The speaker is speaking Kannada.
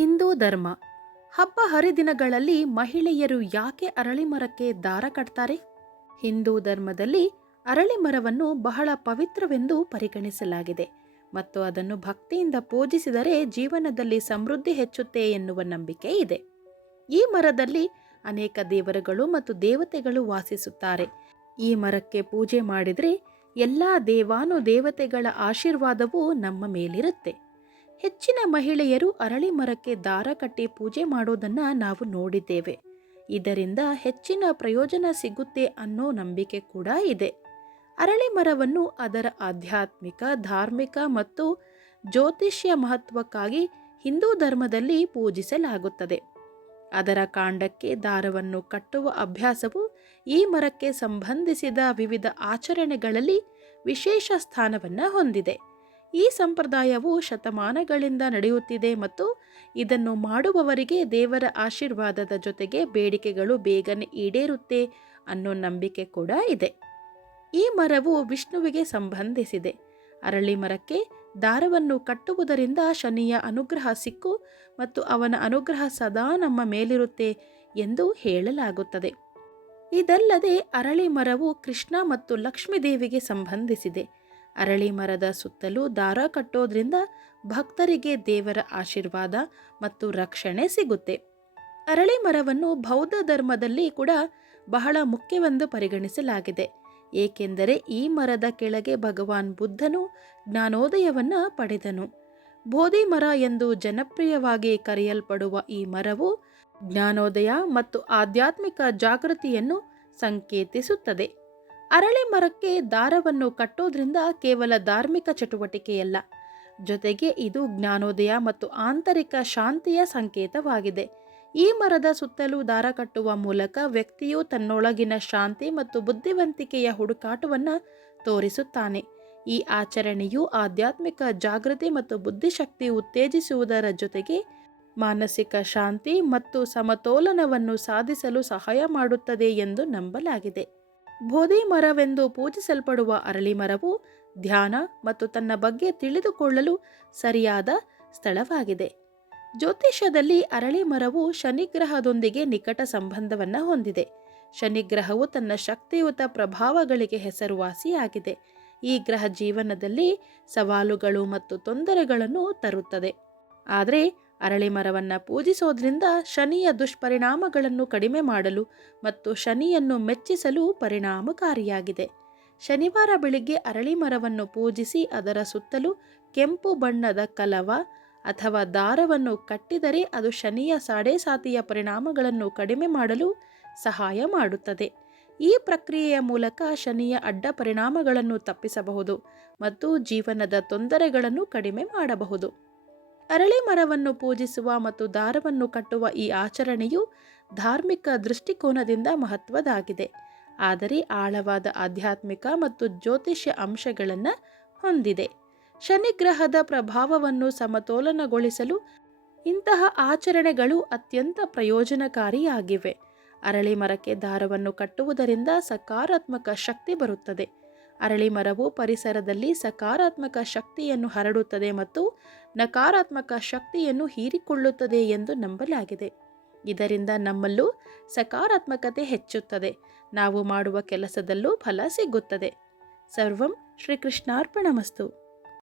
ಹಿಂದೂ ಧರ್ಮ. ಹಬ್ಬ ಹರಿದಿನಗಳಲ್ಲಿ ಮಹಿಳೆಯರು ಯಾಕೆ ಅರಳಿ ಮರಕ್ಕೆ ದಾರ ಕಟ್ತಾರೆ? ಹಿಂದೂ ಧರ್ಮದಲ್ಲಿ ಅರಳಿ ಮರವನ್ನು ಬಹಳ ಪವಿತ್ರವೆಂದು ಪರಿಗಣಿಸಲಾಗಿದೆ. ಮತ್ತು ಅದನ್ನು ಭಕ್ತಿಯಿಂದ ಪೂಜಿಸಿದರೆ ಜೀವನದಲ್ಲಿ ಸಮೃದ್ಧಿ ಹೆಚ್ಚುತ್ತೆ ಎನ್ನುವ ನಂಬಿಕೆ ಇದೆ. ಈ ಮರದಲ್ಲಿ ಅನೇಕ ದೇವರುಗಳು ಮತ್ತು ದೇವತೆಗಳು ವಾಸಿಸುತ್ತಾರೆ. ಈ ಮರಕ್ಕೆ ಪೂಜೆ ಮಾಡಿದರೆ ಎಲ್ಲ ದೇವಾನು ದೇವತೆಗಳ ಆಶೀರ್ವಾದವೂ ನಮ್ಮ ಮೇಲಿರುತ್ತೆ. ಹೆಚ್ಚಿನ ಮಹಿಳೆಯರು ಅರಳಿ ಮರಕ್ಕೆ ದಾರ ಕಟ್ಟಿ ಪೂಜೆ ಮಾಡೋದನ್ನು ನಾವು ನೋಡಿದ್ದೇವೆ. ಇದರಿಂದ ಹೆಚ್ಚಿನ ಪ್ರಯೋಜನ ಸಿಗುತ್ತೆ ಅನ್ನೋ ನಂಬಿಕೆ ಕೂಡ ಇದೆ. ಅರಳಿ ಮರವನ್ನು ಅದರ ಆಧ್ಯಾತ್ಮಿಕ, ಧಾರ್ಮಿಕ ಮತ್ತು ಜ್ಯೋತಿಷ್ಯ ಮಹತ್ವಕ್ಕಾಗಿ ಹಿಂದೂ ಧರ್ಮದಲ್ಲಿ ಪೂಜಿಸಲಾಗುತ್ತದೆ. ಅದರ ಕಾಂಡಕ್ಕೆ ದಾರವನ್ನು ಕಟ್ಟುವ ಅಭ್ಯಾಸವು ಈ ಮರಕ್ಕೆ ಸಂಬಂಧಿಸಿದ ವಿವಿಧ ಆಚರಣೆಗಳಲ್ಲಿ ವಿಶೇಷ ಸ್ಥಾನವನ್ನು ಹೊಂದಿದೆ. ಈ ಸಂಪ್ರದಾಯವು ಶತಮಾನಗಳಿಂದ ನಡೆಯುತ್ತಿದೆ ಮತ್ತು ಇದನ್ನು ಮಾಡುವವರಿಗೆ ದೇವರ ಆಶೀರ್ವಾದದ ಜೊತೆಗೆ ಬೇಡಿಕೆಗಳು ಬೇಗನೆ ಈಡೇರುತ್ತೆ ಅನ್ನೋ ನಂಬಿಕೆ ಕೂಡ ಇದೆ. ಈ ಮರವು ವಿಷ್ಣುವಿಗೆ ಸಂಬಂಧಿಸಿದೆ. ಅರಳಿ ಮರಕ್ಕೆ ದಾರವನ್ನು ಕಟ್ಟುವುದರಿಂದ ಶನಿಯ ಅನುಗ್ರಹ ಸಿಕ್ಕು ಮತ್ತು ಅವನ ಅನುಗ್ರಹ ಸದಾ ನಮ್ಮ ಮೇಲಿರುತ್ತೆ ಎಂದು ಹೇಳಲಾಗುತ್ತದೆ. ಇದಲ್ಲದೆ ಅರಳಿ ಮರವು ಕೃಷ್ಣ ಮತ್ತು ಲಕ್ಷ್ಮೀದೇವಿಗೆ ಸಂಬಂಧಿಸಿದೆ. ಅರಳಿ ಮರದ ಸುತ್ತಲೂ ದಾರ ಕಟ್ಟೋದ್ರಿಂದ ಭಕ್ತರಿಗೆ ದೇವರ ಆಶೀರ್ವಾದ ಮತ್ತು ರಕ್ಷಣೆ ಸಿಗುತ್ತೆ. ಅರಳಿ ಮರವನ್ನು ಬೌದ್ಧ ಧರ್ಮದಲ್ಲಿ ಕೂಡ ಬಹಳ ಮುಖ್ಯವೆಂದು ಪರಿಗಣಿಸಲಾಗಿದೆ. ಏಕೆಂದರೆ ಈ ಮರದ ಕೆಳಗೆ ಭಗವಾನ್ ಬುದ್ಧನು ಜ್ಞಾನೋದಯವನ್ನು ಪಡೆದನು. ಬೋಧಿ ಮರ ಎಂದು ಜನಪ್ರಿಯವಾಗಿ ಕರೆಯಲ್ಪಡುವ ಈ ಮರವು ಜ್ಞಾನೋದಯ ಮತ್ತು ಆಧ್ಯಾತ್ಮಿಕ ಜಾಗೃತಿಯನ್ನು ಸಂಕೇತಿಸುತ್ತದೆ. ಅರಳಿ ಮರಕ್ಕೆ ದಾರವನ್ನು ಕಟ್ಟೋದ್ರಿಂದ ಕೇವಲ ಧಾರ್ಮಿಕ ಚಟುವಟಿಕೆಯಲ್ಲ. ಜೊತೆಗೆ ಇದು ಜ್ಞಾನೋದಯ ಮತ್ತು ಆಂತರಿಕ ಶಾಂತಿಯ ಸಂಕೇತವಾಗಿದೆ. ಈ ಮರದ ಸುತ್ತಲೂ ದಾರ ಕಟ್ಟುವ ಮೂಲಕ ವ್ಯಕ್ತಿಯು ತನ್ನೊಳಗಿನ ಶಾಂತಿ ಮತ್ತು ಬುದ್ಧಿವಂತಿಕೆಯ ಹುಡುಕಾಟವನ್ನು ತೋರಿಸುತ್ತಾನೆ. ಈ ಆಚರಣೆಯು ಆಧ್ಯಾತ್ಮಿಕ ಜಾಗೃತಿ ಮತ್ತು ಬುದ್ಧಿಶಕ್ತಿ ಉತ್ತೇಜಿಸುವುದರ ಜೊತೆಗೆ ಮಾನಸಿಕ ಶಾಂತಿ ಮತ್ತು ಸಮತೋಲನವನ್ನು ಸಾಧಿಸಲು ಸಹಾಯ ಮಾಡುತ್ತದೆ ಎಂದು ನಂಬಲಾಗಿದೆ. ಬೋಧಿ ಮರವೆಂದು ಪೂಜಿಸಲ್ಪಡುವ ಅರಳಿ ಮರವು ಧ್ಯಾನ ಮತ್ತು ತನ್ನ ಬಗ್ಗೆ ತಿಳಿದುಕೊಳ್ಳಲು ಸರಿಯಾದ ಸ್ಥಳವಾಗಿದೆ. ಜ್ಯೋತಿಷ್ಯದಲ್ಲಿ ಅರಳಿ ಮರವು ಶನಿಗ್ರಹದೊಂದಿಗೆ ನಿಕಟ ಸಂಬಂಧವನ್ನು ಹೊಂದಿದೆ. ಶನಿಗ್ರಹವು ತನ್ನ ಶಕ್ತಿಯುತ ಪ್ರಭಾವಗಳಿಗೆ ಹೆಸರುವಾಸಿಯಾಗಿದೆ. ಈ ಗ್ರಹ ಜೀವನದಲ್ಲಿ ಸವಾಲುಗಳು ಮತ್ತು ತೊಂದರೆಗಳನ್ನು ತರುತ್ತದೆ. ಆದರೆ ಅರಳಿ ಮರವನ್ನು ಪೂಜಿಸೋದ್ರಿಂದ ಶನಿಯ ದುಷ್ಪರಿಣಾಮಗಳನ್ನು ಕಡಿಮೆ ಮಾಡಲು ಮತ್ತು ಶನಿಯನ್ನು ಮೆಚ್ಚಿಸಲು ಪರಿಣಾಮಕಾರಿಯಾಗಿದೆ. ಶನಿವಾರ ಬೆಳಿಗ್ಗೆ ಅರಳಿ ಮರವನ್ನು ಪೂಜಿಸಿ ಅದರ ಸುತ್ತಲೂ ಕೆಂಪು ಬಣ್ಣದ ಕಲವ ಅಥವಾ ದಾರವನ್ನು ಕಟ್ಟಿದರೆ ಅದು ಶನಿಯ ಸಾಡೇಸಾತಿಯ ಪರಿಣಾಮಗಳನ್ನು ಕಡಿಮೆ ಮಾಡಲು ಸಹಾಯ ಮಾಡುತ್ತದೆ. ಈ ಪ್ರಕ್ರಿಯೆಯ ಮೂಲಕ ಶನಿಯ ಅಡ್ಡ ಪರಿಣಾಮಗಳನ್ನು ತಪ್ಪಿಸಬಹುದು ಮತ್ತು ಜೀವನದ ತೊಂದರೆಗಳನ್ನು ಕಡಿಮೆ ಮಾಡಬಹುದು. ಅರಳಿ ಮರವನ್ನು ಪೂಜಿಸುವ ಮತ್ತು ದಾರವನ್ನು ಕಟ್ಟುವ ಈ ಆಚರಣೆಯು ಧಾರ್ಮಿಕ ದೃಷ್ಟಿಕೋನದಿಂದ ಮಹತ್ವದಾಗಿದೆ. ಆದರೆ ಆಳವಾದ ಆಧ್ಯಾತ್ಮಿಕ ಮತ್ತು ಜ್ಯೋತಿಷ್ಯ ಅಂಶಗಳನ್ನು ಹೊಂದಿದೆ. ಶನಿಗ್ರಹದ ಪ್ರಭಾವವನ್ನು ಸಮತೋಲನಗೊಳಿಸಲು ಇಂತಹ ಆಚರಣೆಗಳು ಅತ್ಯಂತ ಪ್ರಯೋಜನಕಾರಿಯಾಗಿವೆ. ಅರಳಿ ಮರಕ್ಕೆ ದಾರವನ್ನು ಕಟ್ಟುವುದರಿಂದ ಸಕಾರಾತ್ಮಕ ಶಕ್ತಿ ಬರುತ್ತದೆ. ಅರಳಿ ಮರವು ಪರಿಸರದಲ್ಲಿ ಸಕಾರಾತ್ಮಕ ಶಕ್ತಿಯನ್ನು ಹರಡುತ್ತದೆ ಮತ್ತು ನಕಾರಾತ್ಮಕ ಶಕ್ತಿಯನ್ನು ಹೀರಿಕೊಳ್ಳುತ್ತದೆ ಎಂದು ನಂಬಲಾಗಿದೆ. ಇದರಿಂದ ನಮ್ಮಲ್ಲೂ ಸಕಾರಾತ್ಮಕತೆ ಹೆಚ್ಚುತ್ತದೆ. ನಾವು ಮಾಡುವ ಕೆಲಸದಲ್ಲೂ ಫಲ ಸಿಗುತ್ತದೆ. ಸರ್ವಂ ಶ್ರೀಕೃಷ್ಣಾರ್ಪಣಮಸ್ತು.